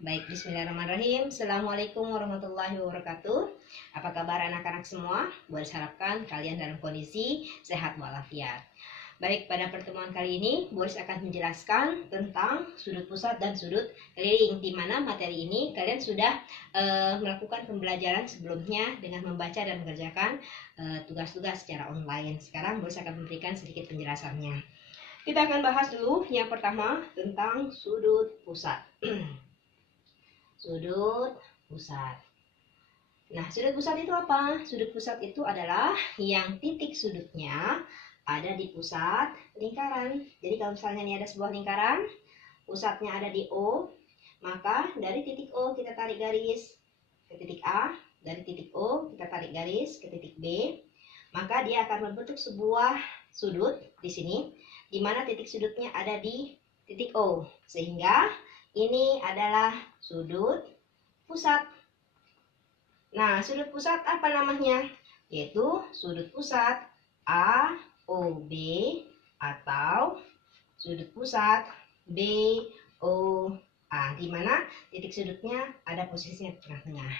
Baik, bismillahirrahmanirrahim. Assalamualaikum warahmatullahi wabarakatuh. Apa kabar anak-anak semua? Gue harapkan kalian dalam kondisi sehat walafiat. Baik, pada pertemuan kali ini Boris akan menjelaskan tentang sudut pusat dan sudut keliling, di mana materi ini kalian sudah melakukan pembelajaran sebelumnya dengan membaca dan mengerjakan tugas-tugas secara online. Sekarang Boris akan memberikan sedikit penjelasannya. Kita akan bahas dulu yang pertama tentang sudut pusat. Sudut pusat. Nah, sudut pusat itu apa? Sudut pusat itu adalah yang titik sudutnya ada di pusat lingkaran. Jadi kalau misalnya ini ada sebuah lingkaran, pusatnya ada di O, maka dari titik O kita tarik garis ke titik A, dari titik O kita tarik garis ke titik B, maka dia akan membentuk sebuah sudut di sini, di mana titik sudutnya ada di titik O, sehingga ini adalah sudut pusat. Nah, sudut pusat apa namanya? Yaitu sudut pusat AOB atau sudut pusat BOA, di mana titik sudutnya ada posisinya di tengah-tengah.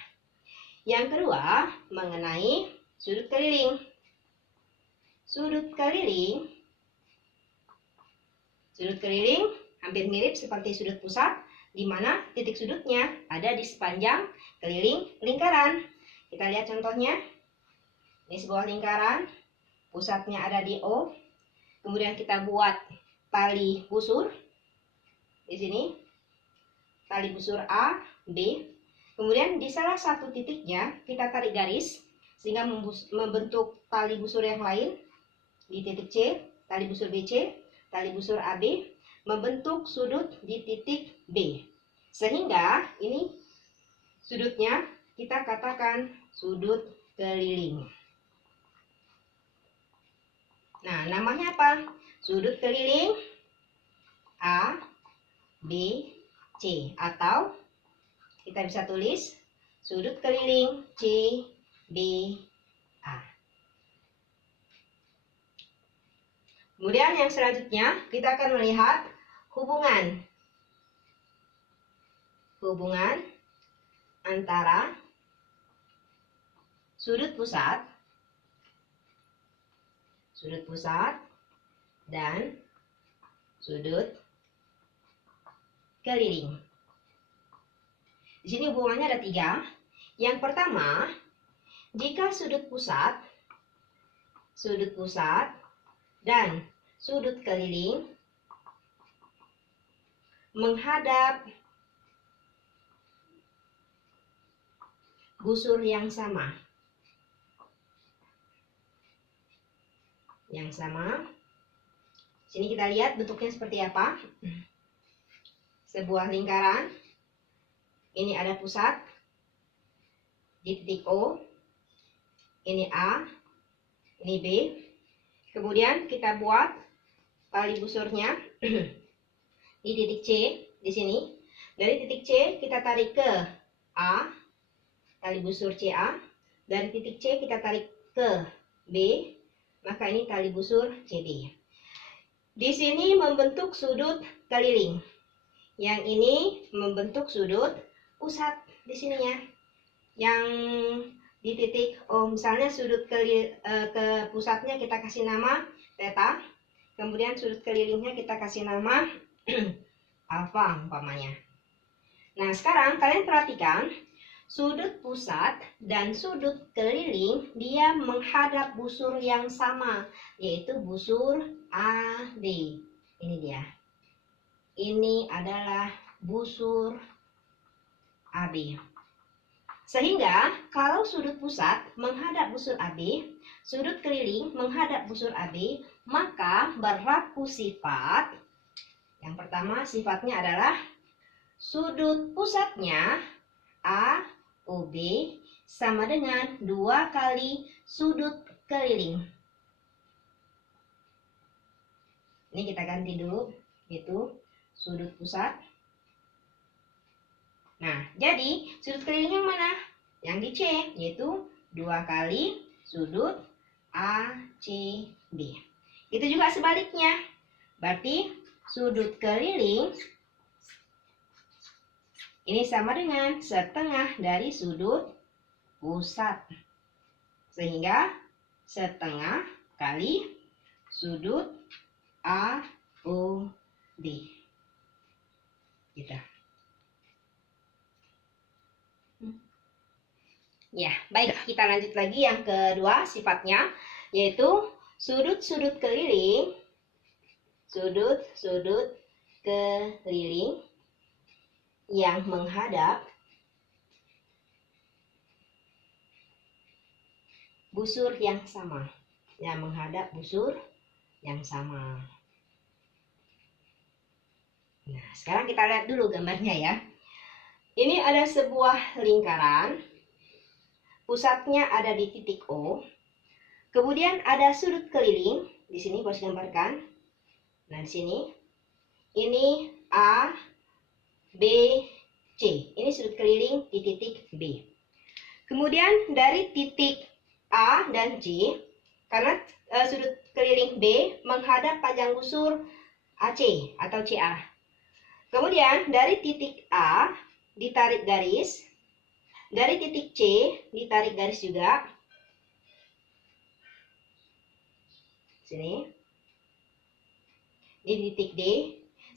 Yang kedua, mengenai sudut keliling. Sudut keliling hampir mirip seperti sudut pusat, di mana titik sudutnya ada di sepanjang keliling lingkaran. Kita lihat contohnya. Ini sebuah lingkaran, pusatnya ada di O. Kemudian kita buat tali busur di sini, tali busur A, B. Kemudian di salah satu titiknya kita tarik garis sehingga membentuk tali busur yang lain di titik C, tali busur BC, tali busur AB, membentuk sudut di titik B, sehingga ini sudutnya kita katakan sudut keliling. Nah, namanya apa? Sudut keliling A, B, C, atau kita bisa tulis sudut keliling C, B, A. Kemudian yang selanjutnya kita akan melihat hubungan antara sudut pusat dan sudut keliling. Di sini hubungannya ada 3. Yang pertama, jika sudut pusat dan sudut keliling menghadap busur yang sama. Sini kita lihat bentuknya seperti apa. Sebuah lingkaran. Ini ada pusat di titik O. Ini A, ini B. Kemudian kita buat tali busurnya di titik C di sini. Dari titik C kita tarik ke A, tali busur CA. Dari titik C kita tarik ke B, maka ini tali busur CB. Di sini membentuk sudut keliling. Yang ini membentuk sudut pusat di sininya. Yang di titik O, misalnya sudut ke pusatnya kita kasih nama theta, kemudian sudut kelilingnya kita kasih nama alfa umpamanya. Nah, sekarang kalian perhatikan sudut pusat dan sudut keliling dia menghadap busur yang sama, yaitu busur AB. Ini dia. Ini adalah busur AB. Sehingga kalau sudut pusat menghadap busur AB, sudut keliling menghadap busur AB, maka berlaku sifat. Yang pertama sifatnya adalah sudut pusatnya AOB sama dengan 2 kali sudut keliling. Ini kita ganti dulu, itu sudut pusat. Nah, jadi sudut keliling yang mana? Yang di C, yaitu 2 kali sudut ACB. Itu juga sebaliknya. Berarti sudut keliling Ini sama dengan setengah dari sudut pusat. Sehingga setengah kali sudut AOD. Gitu. Ya, baik, kita lanjut lagi yang kedua sifatnya, yaitu sudut-sudut keliling. Sudut-sudut keliling yang menghadap busur yang sama. Yang menghadap busur yang sama. Nah, sekarang kita lihat dulu gambarnya ya. Ini ada sebuah lingkaran. Pusatnya ada di titik O. Kemudian ada sudut keliling. Di sini bos gambarkan. Nah, di sini. Ini A, B, C. Ini sudut keliling di titik B. Kemudian dari titik A dan C, karena sudut keliling B menghadap panjang busur AC atau CA. Kemudian dari titik A ditarik garis, dari titik C ditarik garis juga. Sini. Di titik D.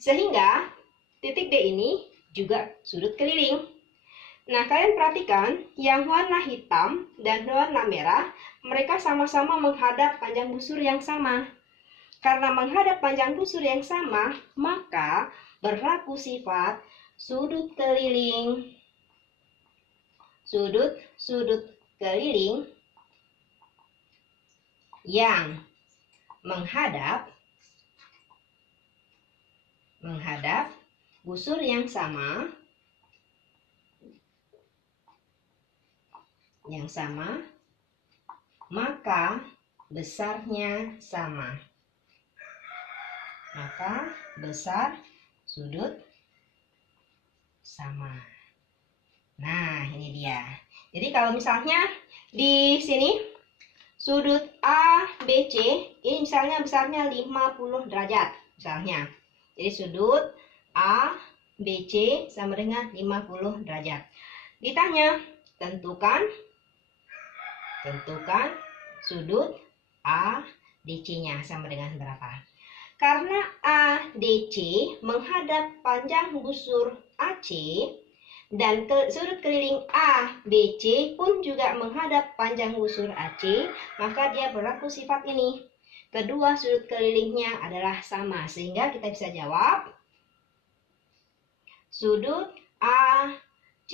Sehingga titik D ini juga sudut keliling. Nah, kalian perhatikan yang warna hitam dan warna merah, mereka sama-sama menghadap panjang busur yang sama. Karena menghadap panjang busur yang sama, maka berlaku sifat sudut keliling. Sudut keliling yang menghadap busur yang sama, maka besarnya sama. Maka besar sudut sama. Nah, ini dia. Jadi kalau misalnya di sini sudut A, B, C, ini misalnya besarnya 50 derajat misalnya. Jadi sudut A, B, C sama dengan 50 derajat. Ditanya, tentukan sudut A, DC-nya sama dengan berapa. Karena ADC menghadap panjang busur AC dan sudut keliling ABC pun juga menghadap panjang busur AC, maka dia berlaku sifat ini. Kedua sudut kelilingnya adalah sama, sehingga kita bisa jawab sudut ADC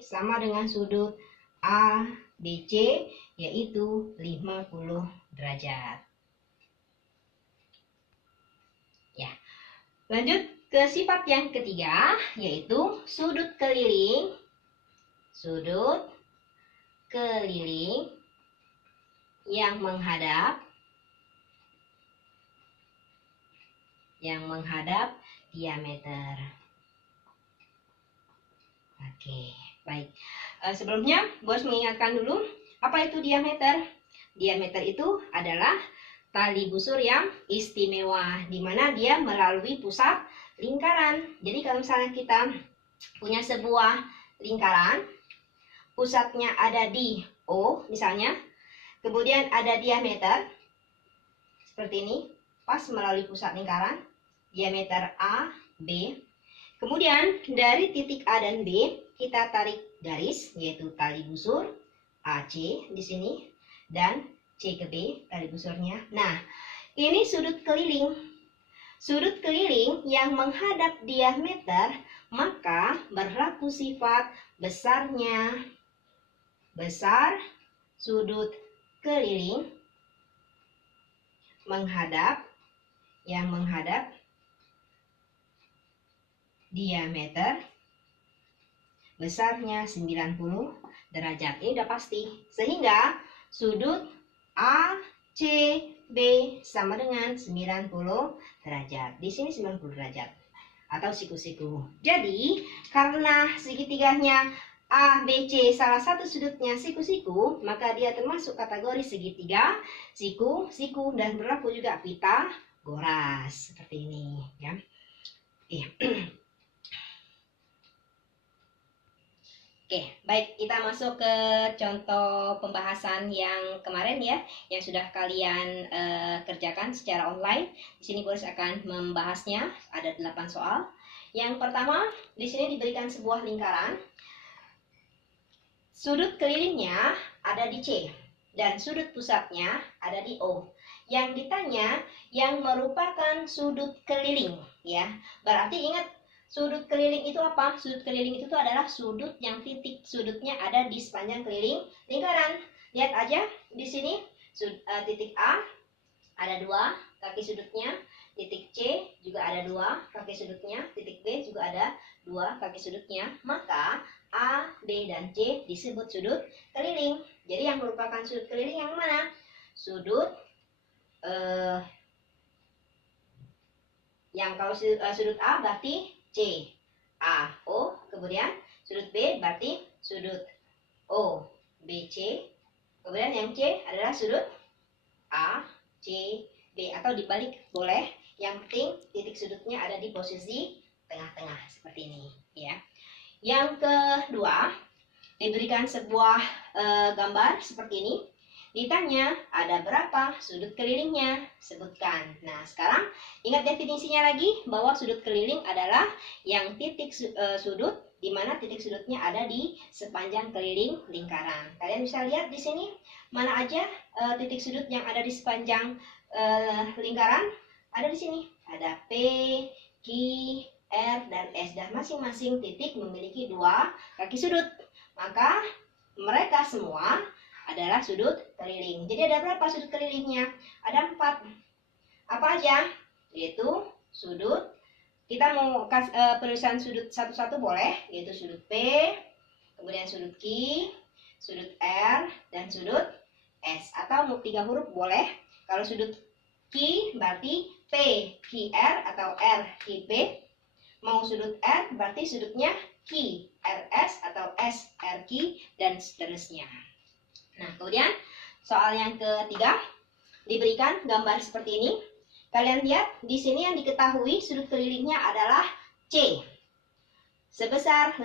sama dengan sudut ADC, yaitu 50 derajat. Ya. Lanjut ke sifat yang ketiga, yaitu sudut keliling yang menghadap diameter. Oke, baik. Sebelumnya, bos mengingatkan dulu, apa itu diameter? Diameter itu adalah tali busur yang istimewa, di mana dia melalui pusat lingkaran. Jadi kalau misalnya kita punya sebuah lingkaran, pusatnya ada di O misalnya, kemudian ada diameter seperti ini, pas melalui pusat lingkaran, diameter A, B. Kemudian dari titik A dan B kita tarik garis, yaitu tali busur AC di sini dan C ke B tali busurnya. Nah, ini sudut keliling. Sudut keliling yang menghadap diameter, maka berlaku sifat besarnya. Besar sudut keliling menghadap diameter, besarnya 90 derajat. Ini udah pasti. Sehingga sudut ACB sama dengan 90 derajat. Di sini 90 derajat atau siku-siku. Jadi, karena segitiganya ABC salah satu sudutnya siku-siku, maka dia termasuk kategori segitiga siku-siku dan berlaku juga Pitagoras seperti ini, ya. Iya. Oke, baik, kita masuk ke contoh pembahasan yang kemarin ya, yang sudah kalian kerjakan secara online. Di sini Boris akan membahasnya, ada 8 soal. Yang pertama, di sini diberikan sebuah lingkaran. Sudut kelilingnya ada di C dan sudut pusatnya ada di O. Yang ditanya yang merupakan sudut keliling ya. Berarti ingat, sudut keliling itu apa? Sudut keliling itu adalah sudut yang titik sudutnya ada di sepanjang keliling lingkaran. Lihat aja di sini titik A ada 2 kaki sudutnya, titik C juga ada 2 kaki sudutnya, titik B juga ada 2 kaki sudutnya. Maka A, B, dan C disebut sudut keliling. Jadi yang merupakan sudut keliling yang mana? Sudut yang kalau sudut A berarti C, A, O. Kemudian sudut B berarti sudut O, B, C. Kemudian yang C adalah sudut A, C, B. Atau dibalik boleh. Yang penting titik sudutnya ada di posisi tengah-tengah seperti ini ya. Yang kedua, diberikan sebuah gambar seperti ini. Ditanya ada berapa sudut kelilingnya, sebutkan. Nah, sekarang ingat definisinya lagi, bahwa sudut keliling adalah yang titik sudut di mana titik sudutnya ada di sepanjang keliling lingkaran. Kalian bisa lihat di sini mana aja titik sudut yang ada di sepanjang lingkaran. Ada di sini, ada P, Q, R, dan S, dan masing-masing titik memiliki 2 kaki sudut. Maka mereka semua adalah sudut keliling. Jadi ada berapa sudut kelilingnya? Ada 4. Apa aja? Yaitu sudut, kita mau penulisan sudut satu-satu boleh, yaitu sudut P, kemudian sudut Q, sudut R, dan sudut S. Atau mau 3 huruf boleh. Kalau sudut Q berarti P, Q, R, atau R, Q, P. Mau sudut R berarti sudutnya Q, R, S, atau S, R, Q, dan seterusnya. Nah, kemudian soal yang ketiga diberikan gambar seperti ini. Kalian lihat di sini yang diketahui sudut kelilingnya adalah C sebesar 55.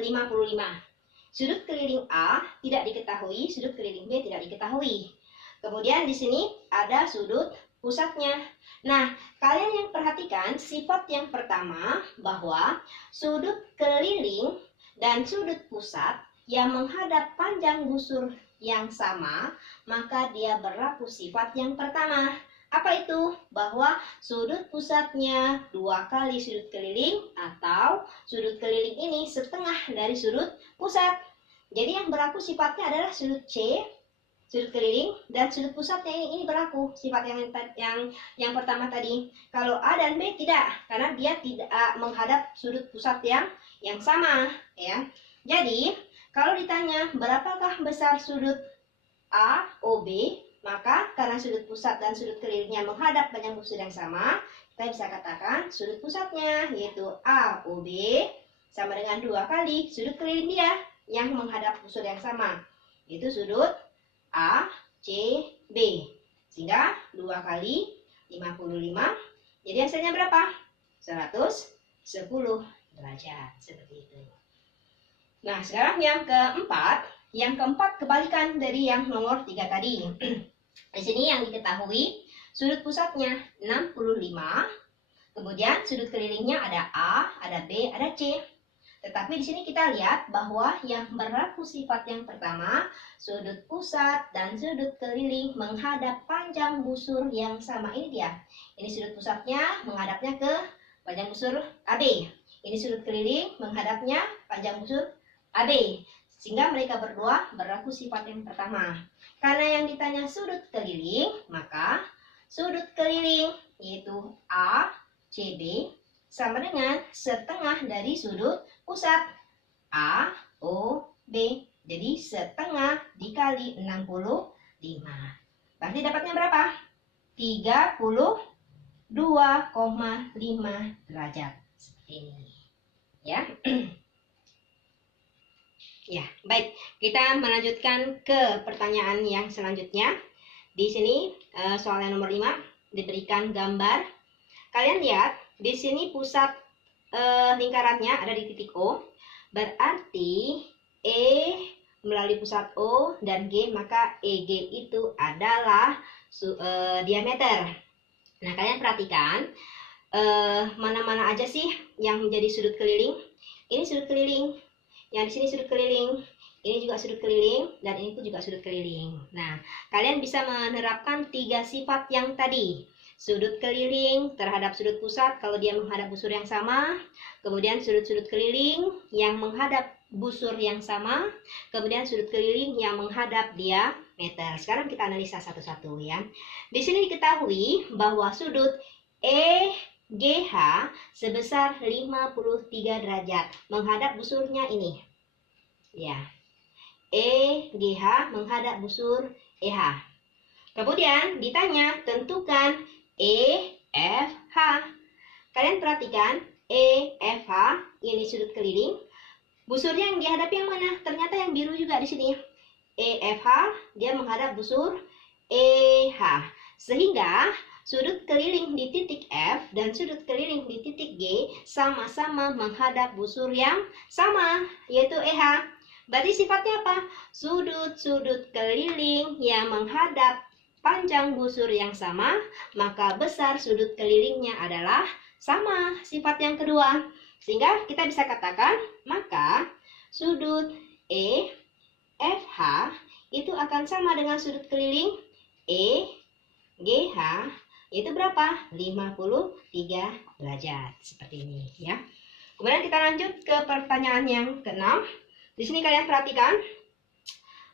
Sudut keliling A tidak diketahui, sudut keliling B tidak diketahui. Kemudian di sini ada sudut pusatnya. Nah, kalian yang perhatikan sifat yang pertama, bahwa sudut keliling dan sudut pusat yang menghadap panjang busur yang sama, maka dia berlaku sifat yang pertama. Apa itu? Bahwa sudut pusatnya 2 kali sudut keliling, atau sudut keliling ini setengah dari sudut pusat. Jadi yang berlaku sifatnya adalah sudut C, sudut keliling, dan sudut pusatnya ini berlaku sifat yang pertama tadi. Kalau A dan B tidak, karena dia tidak menghadap sudut pusat yang sama ya. Jadi kalau ditanya berapakah besar sudut A, O, B, maka karena sudut pusat dan sudut kelilingnya menghadap panjang busur yang sama, kita bisa katakan sudut pusatnya yaitu A, O, B sama dengan 2 kali sudut keliling dia yang menghadap busur yang sama, yaitu sudut A, C, B. Sehingga 2 kali 55, jadi hasilnya berapa? 110 derajat, seperti itu. Nah, sekarang yang keempat kebalikan dari yang nomor 3 tadi. Di sini yang diketahui sudut pusatnya 65, kemudian sudut kelilingnya ada A, ada B, ada C. Tetapi di sini kita lihat bahwa yang berlaku sifat yang pertama, sudut pusat dan sudut keliling menghadap panjang busur yang sama. Ini dia. Ini sudut pusatnya menghadapnya ke panjang busur AB. Ini sudut keliling menghadapnya panjang busur AB. Sehingga mereka berdua berlaku sifat yang pertama. Karena yang ditanya sudut keliling, maka sudut keliling yaitu A, C, B sama dengan setengah dari sudut pusat A, O, B. Jadi setengah dikali 65. Berarti dapatnya berapa? 32,5 derajat. Seperti ini. Ya. Ya, baik. Kita melanjutkan ke pertanyaan yang selanjutnya. Di sini soal yang nomor 5 diberikan gambar. Kalian lihat di sini pusat lingkarannya ada di titik O, berarti E melalui pusat O dan G, maka EG itu adalah diameter. Nah, kalian perhatikan mana-mana aja sih yang menjadi sudut keliling. Ini sudut keliling, yang di sini sudut keliling, ini juga sudut keliling, dan ini pun juga sudut keliling. Nah, kalian bisa menerapkan 3 sifat yang tadi. Sudut keliling terhadap sudut pusat kalau dia menghadap busur yang sama, kemudian sudut-sudut keliling yang menghadap busur yang sama, kemudian sudut keliling yang menghadap diameter. Sekarang kita analisa satu-satu ya. Di sini diketahui bahwa sudut EGH sebesar 53 derajat menghadap busurnya ini. Ya. EGH menghadap busur EH. Kemudian ditanya tentukan EFH. Kalian perhatikan EFH ini sudut keliling. Busurnya yang dihadapi yang mana? Ternyata yang biru juga di sini. EFH dia menghadap busur EH. Sehingga sudut keliling di titik F dan sudut keliling di titik G sama-sama menghadap busur yang sama, yaitu EH. Berarti sifatnya apa? Sudut-sudut keliling yang menghadap panjang busur yang sama, maka besar sudut kelilingnya adalah sama. Sifat yang kedua. Sehingga kita bisa katakan, maka sudut EFH itu akan sama dengan sudut keliling EGH, itu berapa? 53 derajat. Seperti ini ya. Kemudian kita lanjut ke pertanyaan yang ke-6. Di sini kalian perhatikan,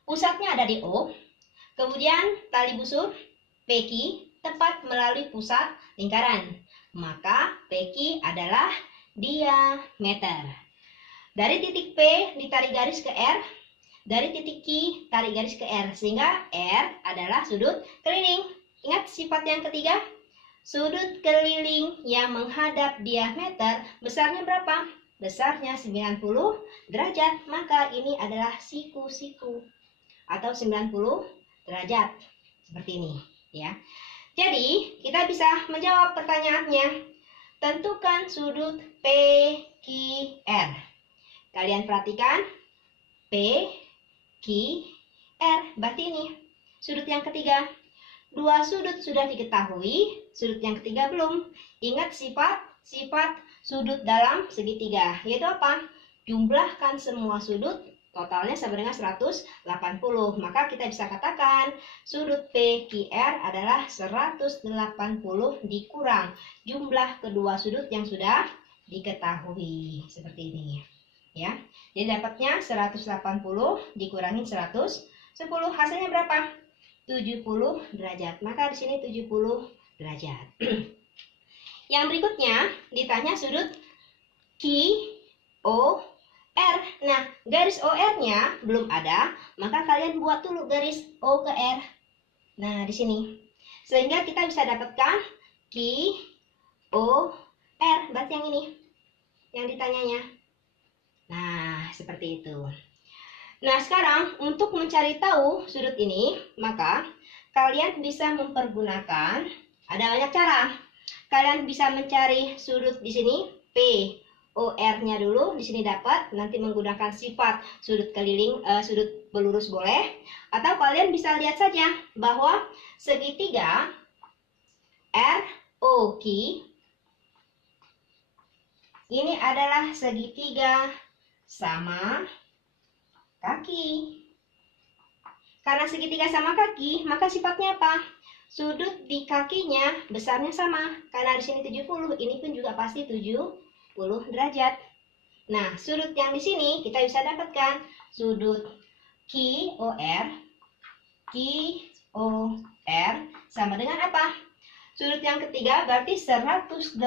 pusatnya ada di O, kemudian tali busur PQ tepat melalui pusat lingkaran, maka PQ adalah diameter. Dari titik P ditarik garis ke R, dari titik Q tarik garis ke R, sehingga R adalah sudut keliling. Ingat sifat yang ketiga, sudut keliling yang menghadap diameter besarnya berapa? Besarnya 90 derajat, maka ini adalah siku-siku atau 90 derajat seperti ini ya. Jadi kita bisa menjawab pertanyaannya. Tentukan sudut PQR. Kalian perhatikan PQR, berarti ini sudut yang ketiga. Dua sudut sudah diketahui, sudut yang ketiga belum. Ingat sifat sudut dalam segitiga, yaitu apa? Jumlahkan semua sudut, totalnya sama dengan 180. Maka kita bisa katakan sudut PQR adalah 180 dikurang jumlah kedua sudut yang sudah diketahui. Seperti ini ya. Jadi dapatnya 180 dikurangi 110, hasilnya berapa? 70 derajat. Maka di sini 70 derajat. Yang berikutnya ditanya sudut QOR. Nah, garis OR-nya belum ada, maka kalian buat dulu garis O ke R. Nah, di sini. Sehingga kita bisa dapatkan QOR. Berarti yang ini yang ditanyanya. Nah, seperti itu. Nah, sekarang untuk mencari tahu sudut ini, maka kalian bisa mempergunakan, ada banyak cara. Kalian bisa mencari sudut di sini, POR-nya dulu, di sini dapat, nanti menggunakan sifat sudut keliling, sudut belurus boleh. Atau kalian bisa lihat saja bahwa segitiga ROQ ini adalah segitiga sama kaki. Karena segitiga sama kaki, maka sifatnya apa? Sudut di kakinya besarnya sama. Karena di sini 70, ini pun juga pasti 70 derajat. Nah, sudut yang di sini kita bisa dapatkan sudut QOR sama dengan apa? Sudut yang ketiga berarti 180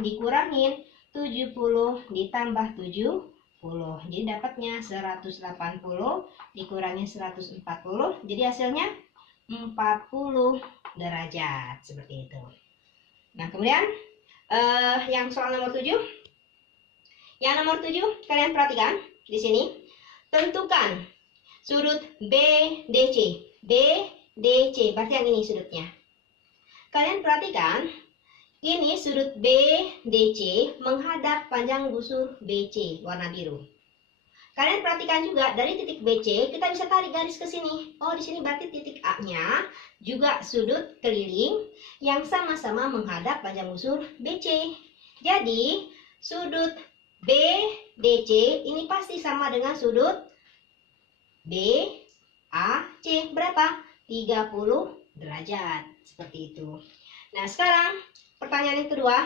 dikurangin 70 ditambah 70. Jadi dapatnya 180 dikurangi 140. Jadi hasilnya 40 derajat. Seperti itu. Nah, kemudian yang soal nomor 7. Yang nomor 7 kalian perhatikan di sini. Tentukan sudut BDC. BDC berarti yang ini sudutnya. Kalian perhatikan, Ini sudut BDC menghadap panjang busur BC warna biru. Kalian perhatikan juga dari titik BC kita bisa tarik garis ke sini. Oh, di sini berarti titik A-nya juga sudut keliling yang sama-sama menghadap panjang busur BC. Jadi, sudut BDC ini pasti sama dengan sudut BAC. Berapa? 30 derajat. Seperti itu. Nah, sekarang pertanyaan yang kedua,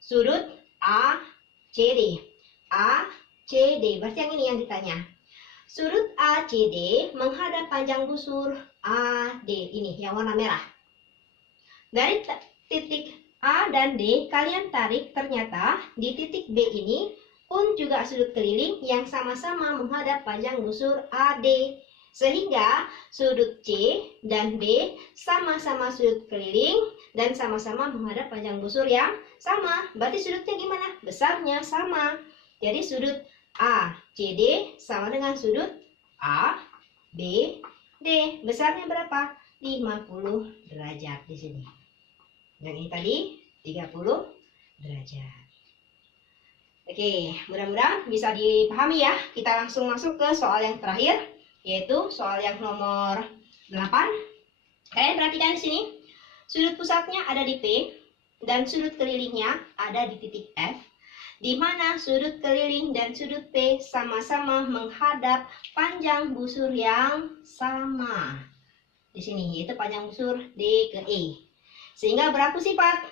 sudut ACD. ACD, berarti yang ini yang ditanya. Sudut ACD menghadap panjang busur AD, ini yang warna merah. Dari titik A dan D, kalian tarik, ternyata di titik B ini pun juga sudut keliling yang sama-sama menghadap panjang busur AD. Sehingga sudut C dan D sama-sama sudut keliling dan sama-sama menghadap panjang busur yang sama. Berarti sudutnya gimana? Besarnya sama. Jadi sudut ACD sama dengan sudut ABD. Besarnya berapa? 50 derajat di sini. Dan ini tadi 30 derajat. Oke, mudah-mudahan bisa dipahami ya. Kita langsung masuk ke soal yang terakhir, yaitu soal yang nomor 8. Kalian perhatikan di sini. Sudut pusatnya ada di P dan sudut kelilingnya ada di titik F, di mana sudut keliling dan sudut P sama-sama menghadap panjang busur yang sama. Di sini yaitu panjang busur D ke E. Sehingga berlaku sifat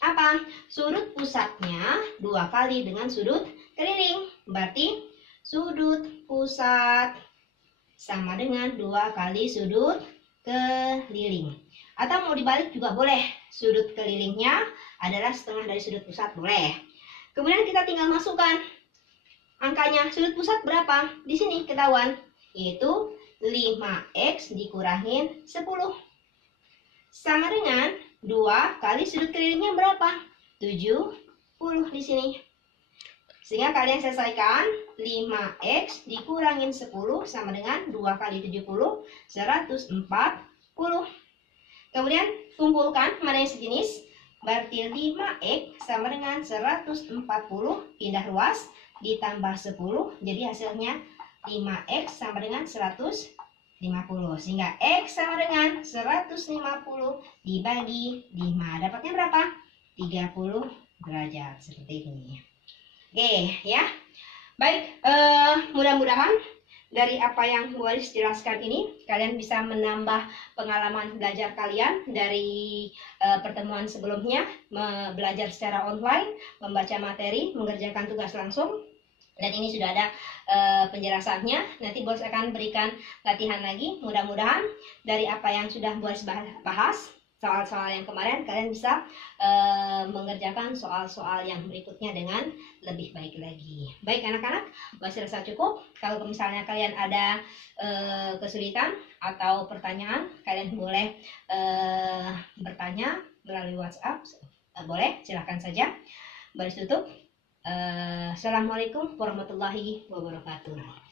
apa? Sudut pusatnya 2 kali dengan sudut keliling. Berarti sudut pusat sama dengan 2 kali sudut keliling. Atau mau dibalik juga boleh. Sudut kelilingnya adalah setengah dari sudut pusat, boleh. Kemudian kita tinggal masukkan angkanya. Sudut pusat berapa? Di sini ketahuan, yaitu 5x dikurangin 10. Sama dengan 2 kali sudut kelilingnya berapa? 70 di sini. Sehingga kalian selesaikan 5x dikurangin 10 sama dengan 2 kali 70, 140. Kemudian kumpulkan mana yang sejenis. Berarti 5x sama dengan 140, pindah ruas, ditambah 10. Jadi hasilnya 5x sama dengan 150. Sehingga x sama dengan 150 dibagi 5. Dapatnya berapa? 30 derajat. Seperti ini. Oke ya. Baik, mudah-mudahan dari apa yang Bu Aris jelaskan ini, kalian bisa menambah pengalaman belajar kalian dari pertemuan sebelumnya, belajar secara online, membaca materi, mengerjakan tugas langsung. Dan ini sudah ada penjelasannya. Nanti Bu Aris akan berikan latihan lagi. Mudah-mudahan dari apa yang sudah Bu Aris bahas, soal-soal yang kemarin, kalian bisa mengerjakan soal-soal yang berikutnya dengan lebih baik lagi. Baik anak-anak, masih rasa cukup. Kalau misalnya kalian ada kesulitan atau pertanyaan, kalian boleh bertanya melalui WhatsApp. Boleh, silahkan saja. Baris tutup. Assalamualaikum warahmatullahi wabarakatuh.